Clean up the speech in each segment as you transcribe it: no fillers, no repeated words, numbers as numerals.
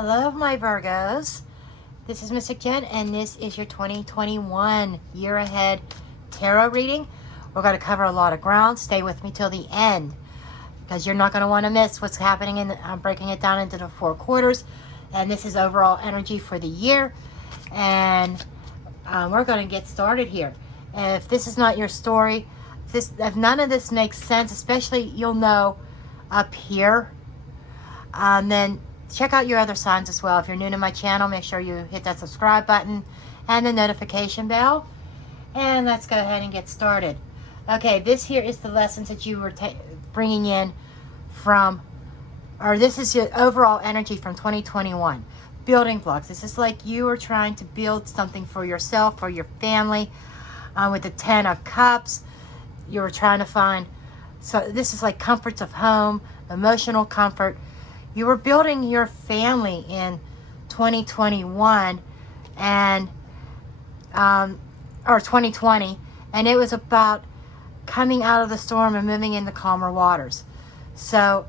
Hello, my Virgos. This is Mystic Jen, and this is your 2021 year ahead tarot reading. We're going to cover a lot of ground. Stay with me till the end, because you're not going to want to miss what's happening. I'm breaking it down into the 4 quarters, and this is overall energy for the year. And we're going to get started here. If this is not your story, if none of this makes sense, especially you'll know up here, then check out your other signs as well. If you're new to my channel, make sure you hit that subscribe button and the notification bell. And let's go ahead and get started. Okay, this here is the lessons that you were bringing in from, or this is your overall energy from 2021. Building blocks. This is like you are trying to build something for yourself, for your family. With the 10 of Cups, you were trying to find, so this is like comforts of home, emotional comfort. You were building your family in 2021 and or 2020, and it was about coming out of the storm and moving into calmer waters. So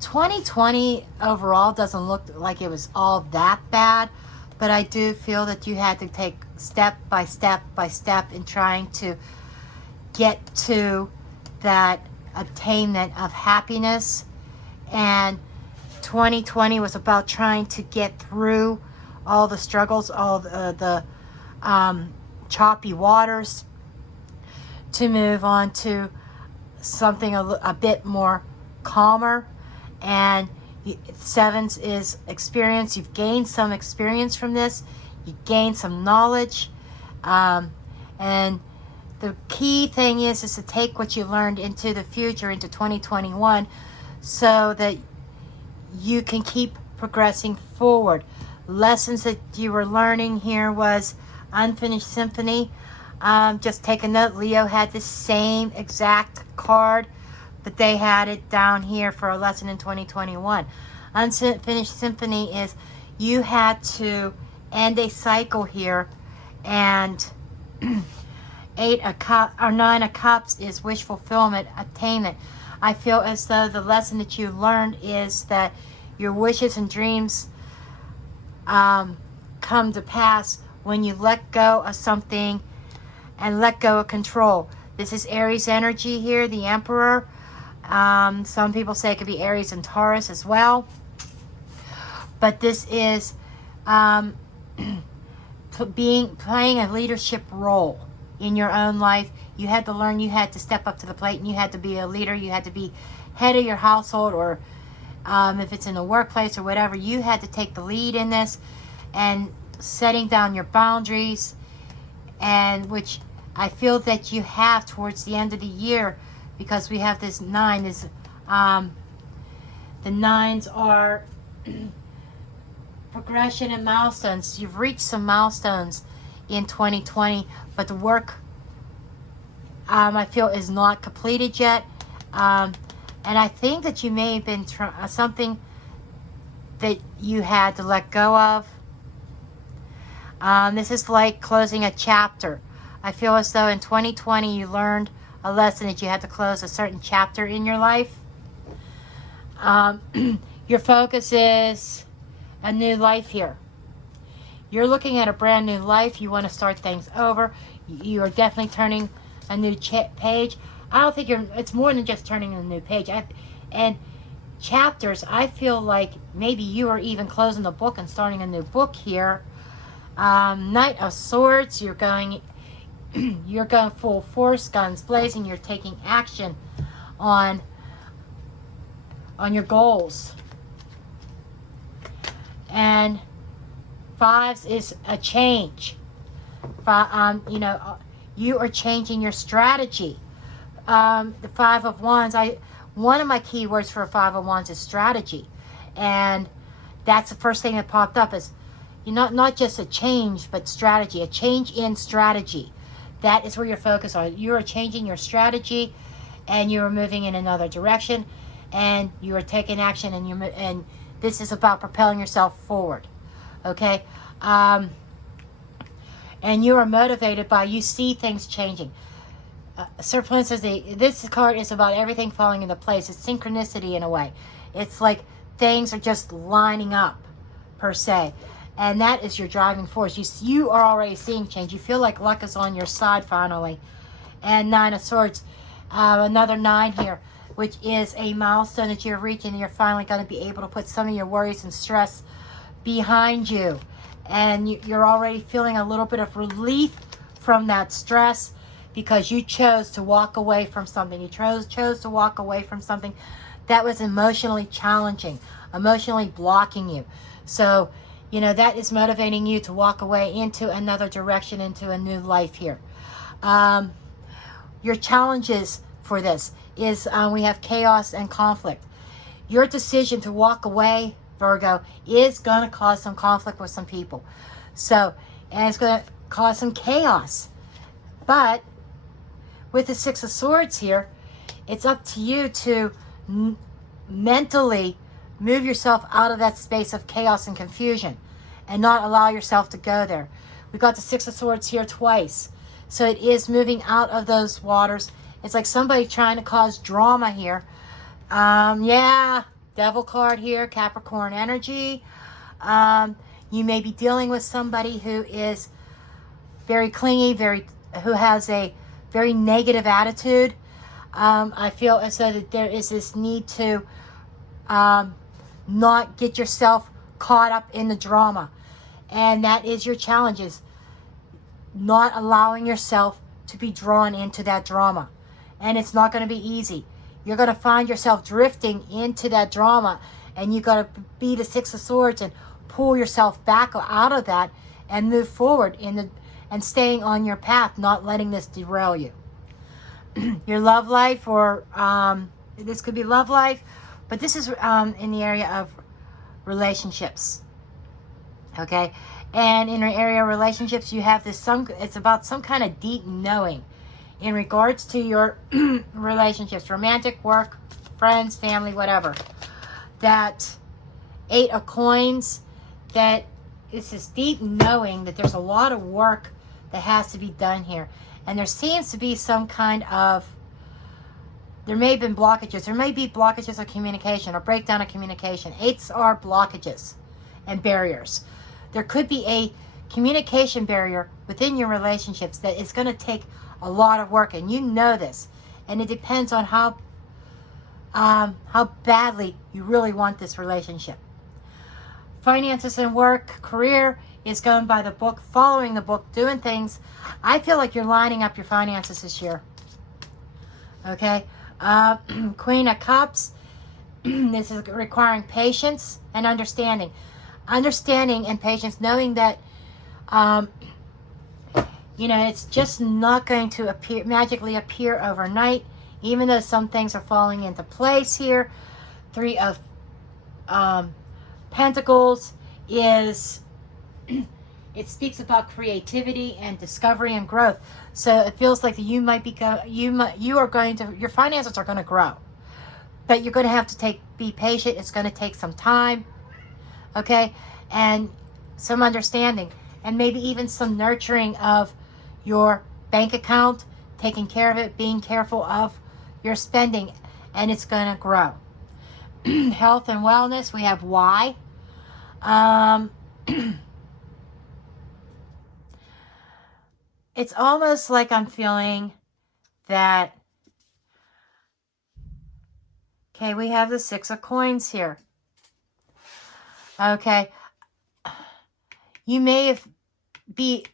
2020 overall doesn't look like it was all that bad, but I do feel that you had to take step by step by step in trying to get to that attainment of happiness. And 2020 was about trying to get through all the struggles, all the choppy waters, to move on to something a bit more calmer. And 7s is experience. You've gained some experience from this. You gained some knowledge. And the key thing is to take what you learned into the future, into 2021, so that you can keep progressing forward. Lessons that you were learning here was Unfinished Symphony. Just take a note, Leo had the same exact card, but they had it down here for a lesson in 2021. Unfinished Symphony is you had to end a cycle here, and 9 of Cups is wish fulfillment, attainment. I feel as though the lesson that you learned is that your wishes and dreams come to pass when you let go of something and let go of control. This is Aries energy here, the Emperor. Some people say it could be Aries and Taurus as well. But this is playing a leadership role in your own life. You had to learn, you had to step up to the plate, and you had to be a leader. You had to be head of your household, or if it's in a workplace or whatever, you had to take the lead in this and setting down your boundaries, and which I feel that you have towards the end of the year, because we have this 9. The 9s are progression and milestones. You've reached some milestones in 2020, but the work I feel is not completed yet. And I think that you may have been something that you had to let go of. This is like closing a chapter. I feel as though in 2020 you learned a lesson that you had to close a certain chapter in your life. Your focus is a new life here. You're looking at a brand new life. You want to start things over. You are definitely turning a new page. I don't think it's more than just turning a new page. And chapters, I feel like maybe you are even closing the book and starting a new book here. Knight of Swords, you're going full force, guns blazing. You're taking action on your goals. And 5s is a change. You are changing your strategy. The 5 of Wands, one of my keywords for a 5 of Wands is strategy. And that's the first thing that popped up, is not just a change, but strategy. A change in strategy. That is where your focus on. You are changing your strategy, and you are moving in another direction, and you are taking action, and this is about propelling yourself forward. Okay? And you are motivated by, you see things changing. Sir Prince says this card is about everything falling into place. It's synchronicity in a way. It's like things are just lining up per se. And that is your driving force. You are already seeing change. You feel like luck is on your side finally. And Nine of Swords, another 9 here, which is a milestone that you're reaching. And you're finally going to be able to put some of your worries and stress behind you. And you're already feeling a little bit of relief from that stress because you chose to walk away from something. You chose to walk away from something that was emotionally challenging, emotionally blocking you. So, you know, that is motivating you to walk away into another direction, into a new life here. Your challenges for this is we have chaos and conflict. Your decision to walk away, Virgo, is going to cause some conflict with some people. So, and it's going to cause some chaos. But with the Six of Swords here, it's up to you to mentally move yourself out of that space of chaos and confusion and not allow yourself to go there. We got the Six of Swords here twice. So it is moving out of those waters. It's like somebody trying to cause drama here. Yeah, Devil card here, Capricorn energy. You may be dealing with somebody who is very clingy, who has a very negative attitude. I feel as though that there is this need to not get yourself caught up in the drama. And that is your challenge, is not allowing yourself to be drawn into that drama. And it's not going to be easy. You're going to find yourself drifting into that drama, and you got to be the Six of Swords and pull yourself back out of that and move forward and staying on your path, not letting this derail you. Your love life, or this could be love life, but this is in the area of relationships. Okay, and in your area of relationships, you have this it's about some kind of deep knowing in regards to your relationships, romantic, work, friends, family, whatever. That 8 of Coins, that it's this deep knowing that there's a lot of work that has to be done here. And there seems to be some kind of, there may have been blockages. There may be blockages of communication or breakdown of communication. 8s are blockages and barriers. There could be a communication barrier within your relationships that is going to take a lot of work, and you know this. And it depends on how badly you really want this relationship. Finances and work, career is going by the book, following the book, doing things. I feel like you're lining up your finances this year. Okay. Queen of Cups. This is requiring patience and understanding. Understanding and patience, knowing that, you know, it's just not going to magically appear overnight, even though some things are falling into place here. 3 of Pentacles is, it speaks about creativity and discovery and growth. So it feels like that you might be, your finances are going to grow, but you're going to have to be patient. It's going to take some time. Okay, and some understanding, and maybe even some nurturing of your bank account, taking care of it, being careful of your spending, and it's going to grow. Health and wellness, we have Y. It's almost like I'm feeling that, okay, we have the 6 of Coins here. Okay, you may be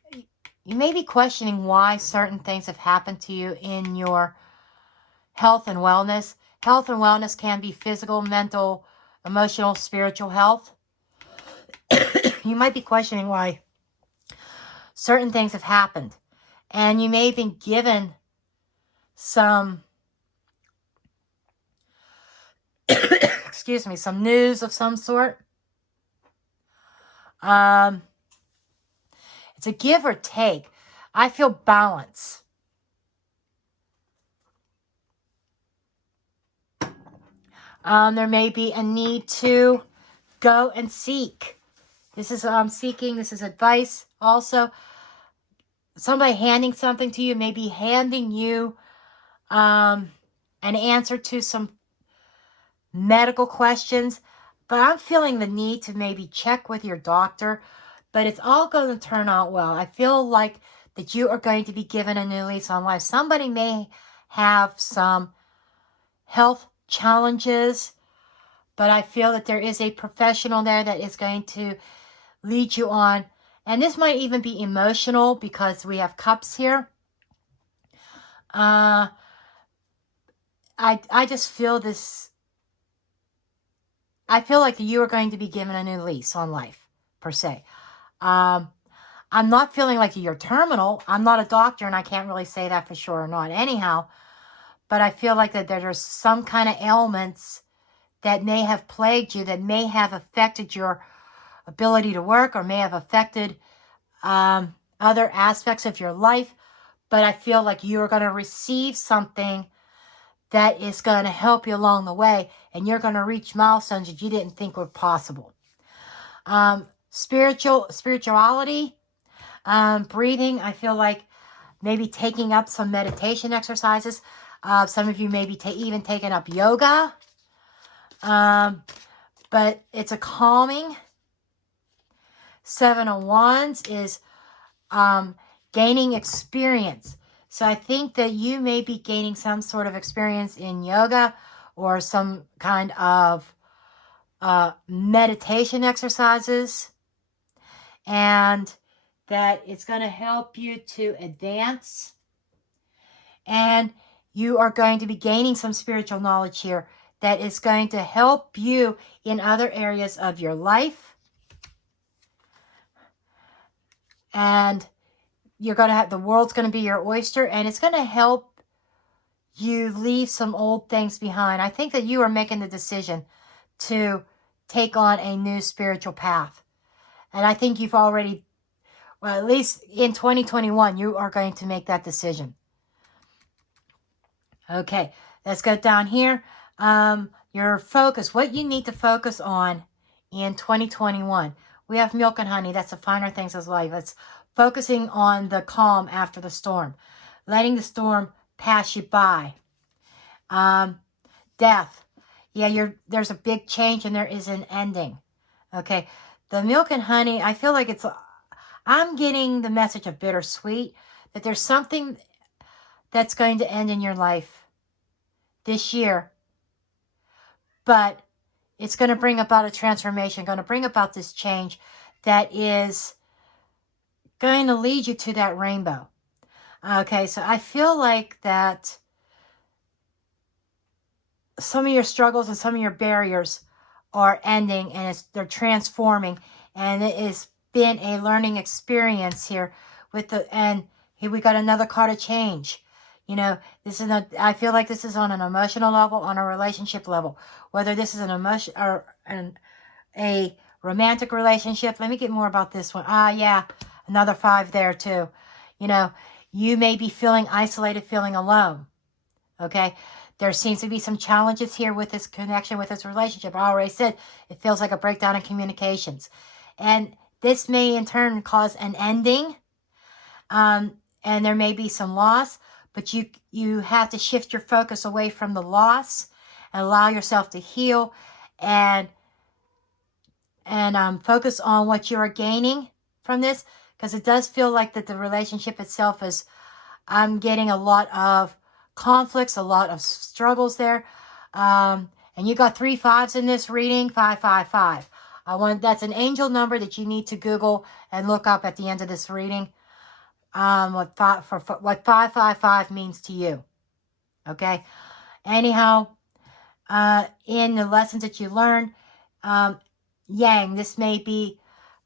questioning why certain things have happened to you in your health and wellness. Health and wellness can be physical, mental, emotional, spiritual health. You might be questioning why certain things have happened, and you may have been given some excuse me, some news of some sort. It's a give or take. I feel balance. There may be a need to go and seek. This is seeking. This is advice. Also, somebody handing something to you, maybe handing you an answer to some medical questions. But I'm feeling the need to maybe check with your doctor. But it's all going to turn out well. I feel like that you are going to be given a new lease on life. Somebody may have some health challenges, but I feel that there is a professional there that is going to lead you on. And this might even be emotional because we have cups here. I just feel this. I feel like you are going to be given a new lease on life, per se. I'm not feeling like you're terminal. I'm not a doctor, and I can't really say that for sure or not anyhow. But I feel like that there's some kind of ailments that may have plagued you, that may have affected your ability to work, or may have affected other aspects of your life. But I feel like you're going to receive something that is going to help you along the way, and you're going to reach milestones that you didn't think were possible. Spirituality, breathing. I feel like maybe taking up some meditation exercises. Some of you maybe even taking up yoga. But it's a calming. 7 of Wands is gaining experience. So I think that you may be gaining some sort of experience in yoga or some kind of meditation exercises. And that it's going to help you to advance. And you are going to be gaining some spiritual knowledge here that is going to help you in other areas of your life. And you're going to have, the world's going to be your oyster, and it's going to help you leave some old things behind. I think that you are making the decision to take on a new spiritual path. And I think you've already, well, at least in 2021, you are going to make that decision. Okay, let's go down here. Your focus, what you need to focus on in 2021. We have milk and honey. That's the finer things of life. It's focusing on the calm after the storm. Letting the storm pass you by. Death. Yeah, there's a big change and there is an ending. Okay, the milk and honey, I feel like I'm getting the message of bittersweet, that there's something that's going to end in your life this year, but it's going to bring about a transformation, going to bring about this change that is going to lead you to that rainbow. Okay, so I feel like that some of your struggles and some of your barriers are ending, and they're transforming, and it has been a learning experience here and here we got another card of change. You know, I feel like this is on an emotional level, on a relationship level, whether this is an emotion or a romantic relationship. Let me get more about this one. Yeah, another 5 there too. You know, you may be feeling isolated, feeling alone. Okay, there seems to be some challenges here with this connection, with this relationship. I already said it feels like a breakdown in communications, and this may in turn cause an ending, and there may be some loss. But you have to shift your focus away from the loss and allow yourself to heal and focus on what you are gaining from this, because it does feel like that the relationship itself is, I'm getting a lot of conflicts, a lot of struggles there. And you got 3 5s in this reading, 555. That's an angel number that you need to Google and look up at the end of this reading. What 555 means to you. Okay. Anyhow, in the lessons that you learn, Yang, this may be,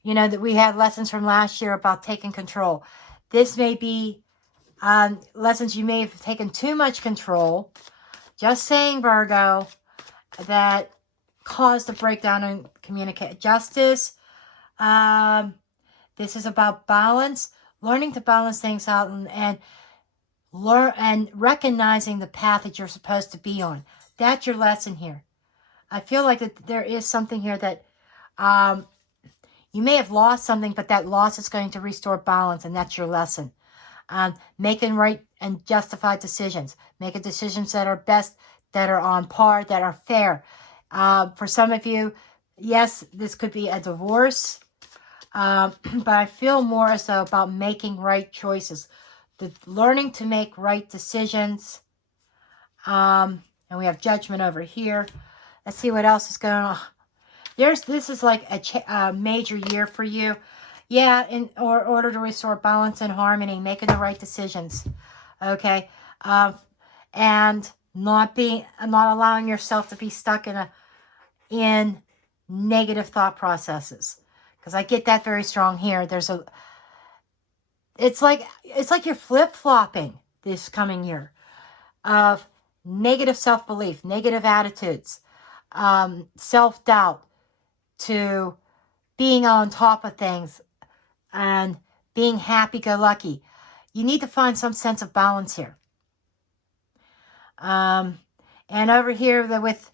that we had lessons from last year about taking control. This may be lessons you may have taken too much control. Just saying, Virgo, that caused a breakdown in communication. Justice. This is about balance, learning to balance things out and recognizing the path that you're supposed to be on. That's your lesson here. I feel like that there is something here that you may have lost something, but that loss is going to restore balance, and that's your lesson. Making right and justified decisions. Making decisions that are best, that are on par, that are fair. For some of you, Yes, this could be a divorce. But I feel more so about making right choices. Learning to make right decisions. And we have judgment over here. Let's see what else is going on. This is like a major year for you. Yeah, in order to restore balance and harmony, making the right decisions. Okay. And not allowing yourself to be stuck in negative thought processes. Because I get that very strong here. It's like you're flip-flopping this coming year of negative self-belief, negative attitudes, self-doubt, to being on top of things and being happy-go-lucky. You need to find some sense of balance here. And over here, with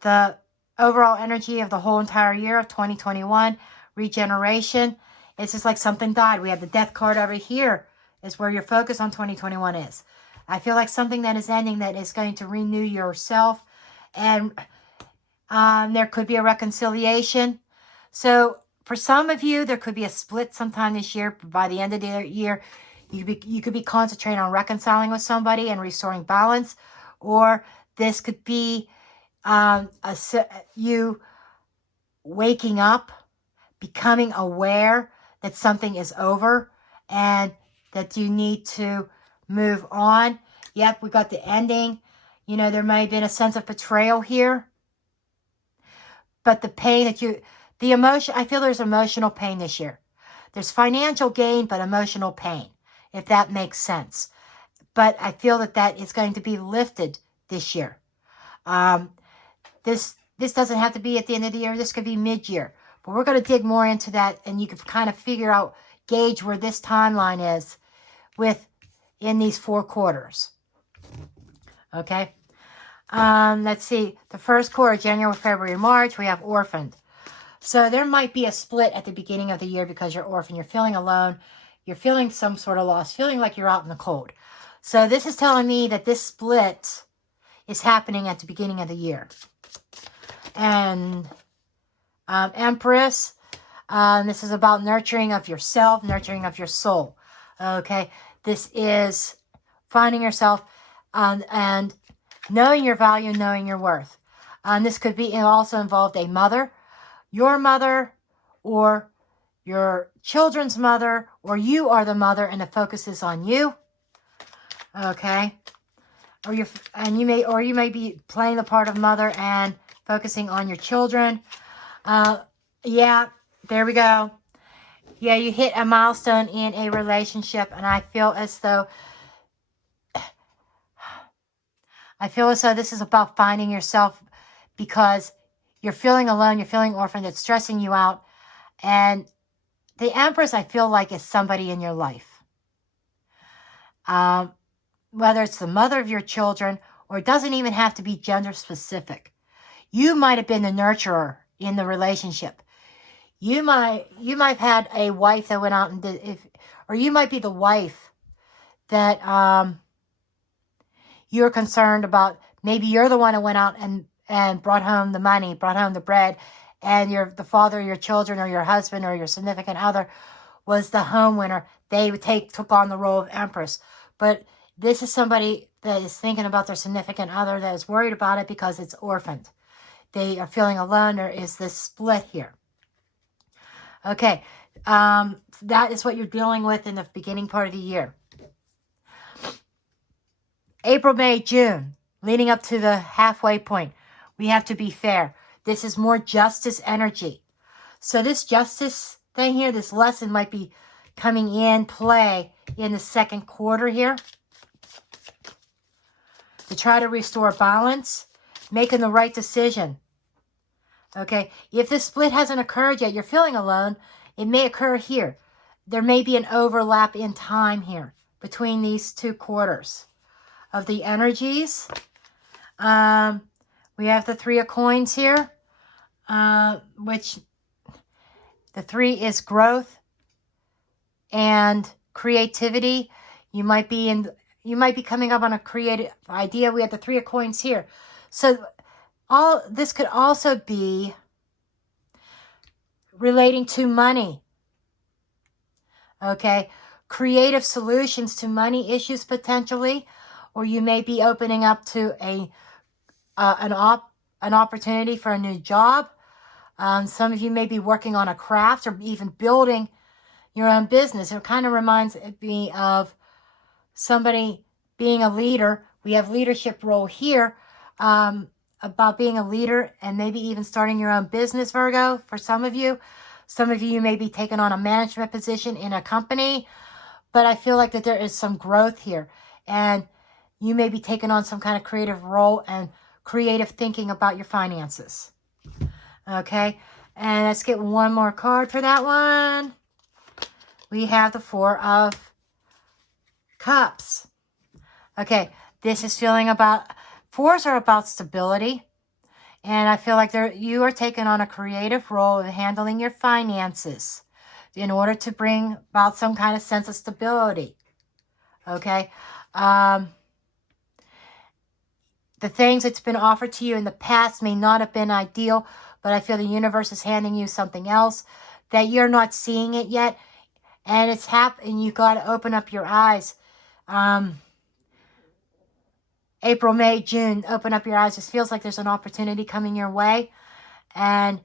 the overall energy of the whole entire year of 2021, regeneration, it's just like something died. We have the death card over here is where your focus on 2021 is. I feel like something that is ending that is going to renew yourself, and there could be a reconciliation. So for some of you, there could be a split sometime this year. By the end of the year, you could be concentrating on reconciling with somebody and restoring balance, or this could be you waking up, becoming aware that something is over and that you need to move on. Yep, we got the ending. You know, there may have been a sense of betrayal here. But the pain the emotion, I feel there's emotional pain this year. There's financial gain, but emotional pain, if that makes sense. But I feel that is going to be lifted this year. This doesn't have to be at the end of the year. This could be mid-year. But we're going to dig more into that, and you can kind of gauge where this timeline is in these 4 quarters. Okay? Let's see. The first quarter, January, February, March, we have orphaned. So there might be a split at the beginning of the year because you're orphaned. You're feeling alone. You're feeling some sort of loss, feeling like you're out in the cold. So this is telling me that this split is happening at the beginning of the year. And Empress, this is about nurturing of yourself, nurturing of your soul. Okay, this is finding yourself and knowing your value, knowing your worth. This could be also involved a mother, your mother, or your children's mother, or you are the mother and the focus is on you. Okay, you may be playing the part of mother and focusing on your children. Yeah, there we go. Yeah, you hit a milestone in a relationship, and I feel as though this is about finding yourself because you're feeling alone, you're feeling orphaned, it's stressing you out. And the Empress, I feel like, is somebody in your life. Whether it's the mother of your children, or it doesn't even have to be gender specific. You might have been the nurturer in the relationship. You might have had a wife that went out and or you might be the wife that you're concerned about. Maybe you're the one who went out and brought home the money, brought home the bread, and the father of your children or your husband or your significant other was the home winner. They took on the role of Empress. But this is somebody that is thinking about their significant other that is worried about it because it's orphaned. They are feeling alone. There is this split here. Okay, that is what you're dealing with in the beginning part of the year. April, May, June, leading up to the halfway point. We have to be fair. This is more justice energy. So this justice thing here, this lesson might be coming in play in the second quarter here. To try to restore balance, making the right decision. Okay, if this split hasn't occurred yet, you're feeling alone, it may occur here. There may be an overlap in time here between these 2 quarters of the energies. We have the 3 of coins here, which the 3 is growth and creativity. You might be coming up on a creative idea. We have the 3 of coins here. So this could also be relating to money. Okay, creative solutions to money issues potentially, or you may be opening up to an opportunity for a new job. Some of you may be working on a craft or even building your own business. It kind of reminds me of somebody being a leader. We have leadership role here, about being a leader and maybe even starting your own business, Virgo, for some of you. Some of you may be taking on a management position in a company, but I feel like that there is some growth here, and you may be taking on some kind of creative role and creative thinking about your finances. Okay, and let's get one more card for that one. We have the Four of Cups. Okay, this is feeling about, fours are about stability. And I feel like you are taking on a creative role of handling your finances in order to bring about some kind of sense of stability. Okay. The things that's been offered to you in the past may not have been ideal, but I feel the universe is handing you something else that you're not seeing it yet. And it's happening. You got to open up your eyes. April, May, June, open up your eyes. It feels like there's an opportunity coming your way, and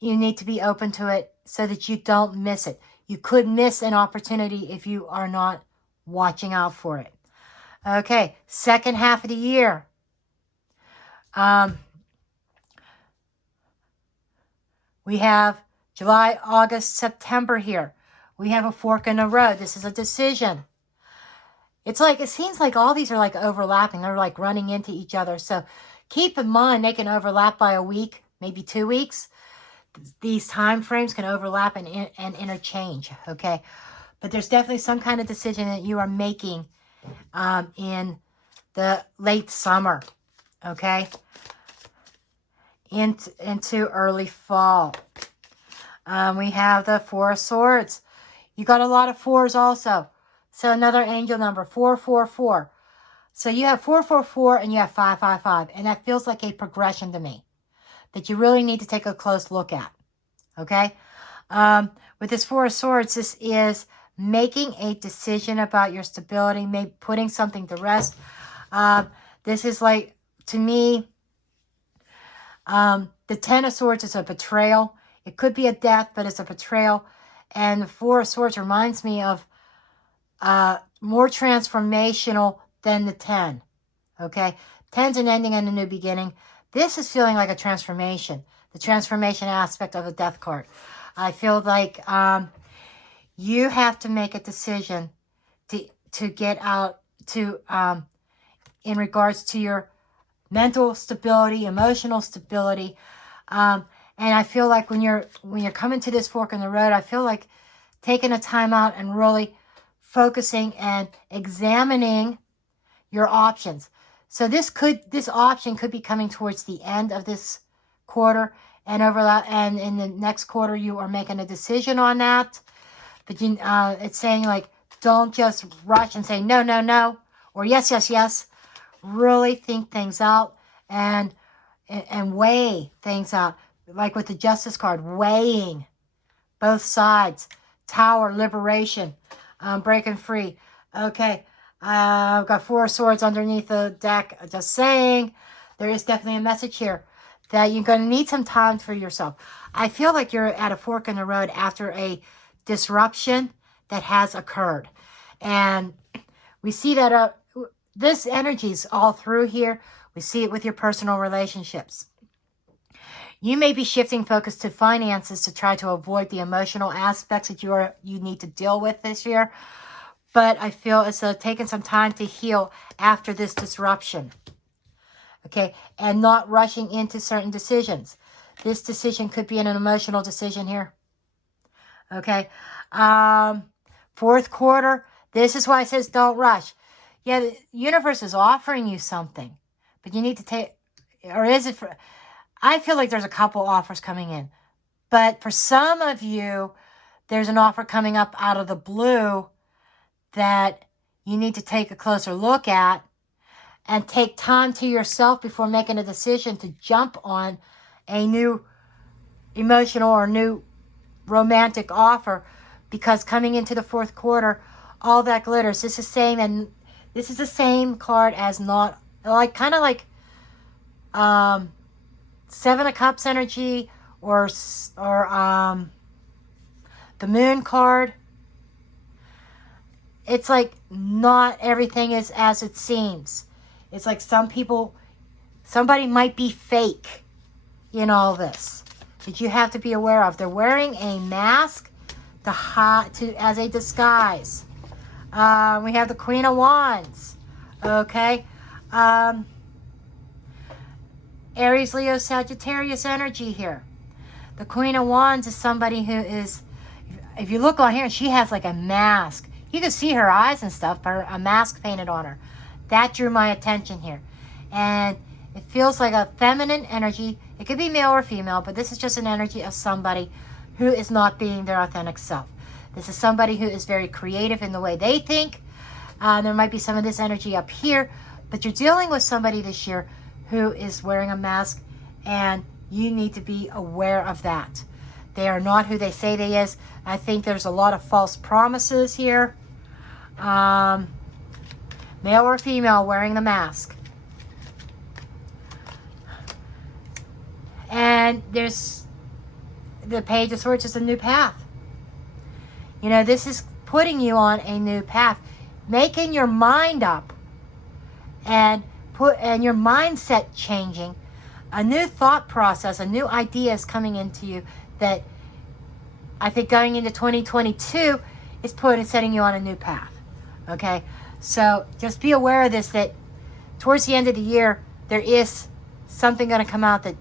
you need to be open to it so that you don't miss it. You could miss an opportunity if you are not watching out for it. Okay, second half of the year. We have July, August, September here. We have a fork in the road. This is a decision. It's like, it seems like all these are like overlapping. They're like running into each other. So keep in mind, they can overlap by a week, maybe 2 weeks. These time frames can overlap and interchange, okay? But there's definitely some kind of decision that you are making in the late summer, okay? Into early fall. We have the Four of Swords. You got a lot of fours also. So another angel number, 444. So you have 444 and you have 555. And that feels like a progression to me that you really need to take a close look at. Okay? With this Four of Swords, this is making a decision about your stability, maybe putting something to rest. This is like, to me, the Ten of Swords is a betrayal. It could be a death, but it's a betrayal. And the Four of Swords reminds me of more transformational than the 10. Okay? 10's an ending and a new beginning. This is feeling like a transformation. The transformation aspect of a death card. I feel like you have to make a decision to get out to in regards to your mental stability, emotional stability. And I feel like when you're coming to this fork in the road, I feel like taking a time out and really focusing and examining your options. So this option could be coming towards the end of this quarter, and in the next quarter you are making a decision on that. But it's saying like, don't just rush and say no, no, no, or yes, yes, yes. Really think things out and weigh things out. Like with the Justice card, weighing both sides. Tower, liberation, breaking free. Okay, I've got Four of Swords underneath the deck. Just saying, there is definitely a message here that you're going to need some time for yourself. I feel like you're at a fork in the road after a disruption that has occurred. And we see that this energy is all through here. We see it with your personal relationships. You may be shifting focus to finances to try to avoid the emotional aspects that you need to deal with this year. But I feel it's taking some time to heal after this disruption. Okay, and not rushing into certain decisions. This decision could be an emotional decision here. Okay, fourth quarter. This is why it says don't rush. Yeah, the universe is offering you something, but you need to take, or is it for, I feel like there's a couple offers coming in, but for some of you, there's an offer coming up out of the blue that you need to take a closer look at and take time to yourself before making a decision to jump on a new emotional or new romantic offer, because coming into the fourth quarter, all that glitters. This is saying, and this is the same card as not, like, kind of like Seven of Cups energy, or the Moon card. It's like not everything is as it seems. It's like somebody might be fake in all this that you have to be aware of. They're wearing a mask as a disguise. We have the Queen of Wands. Okay. Aries, Leo, Sagittarius energy here. The Queen of Wands is somebody who is, if you look on here, she has like a mask. You can see her eyes and stuff, but a mask painted on her. That drew my attention here. And it feels like a feminine energy. It could be male or female, but this is just an energy of somebody who is not being their authentic self. This is somebody who is very creative in the way they think. There might be some of this energy up here, but you're dealing with somebody this year who is wearing a mask, and you need to be aware of that. They are not who they say they is. I think there's a lot of false promises here. Male or female wearing the mask. And there's the Page of Swords is a new path. You know, this is putting you on a new path, making your mind up, and your mindset changing. A new thought process, a new idea is coming into you that I think going into 2022 is setting you on a new path. Okay, so just be aware of this, that towards the end of the year, there is something going to come out that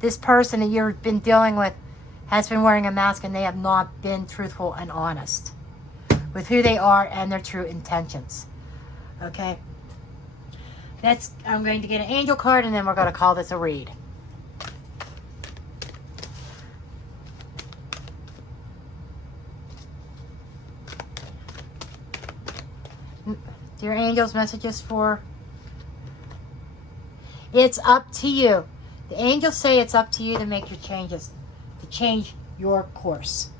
this person that you've been dealing with has been wearing a mask, and they have not been truthful and honest with who they are and their true intentions. Okay, I'm going to get an angel card, and then we're going to call this a read. Dear angels, messages for... It's up to you. The angels say it's up to you to make your changes, to change your course.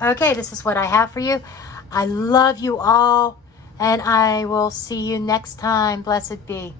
Okay, this is what I have for you. I love you all, and I will see you next time. Blessed be.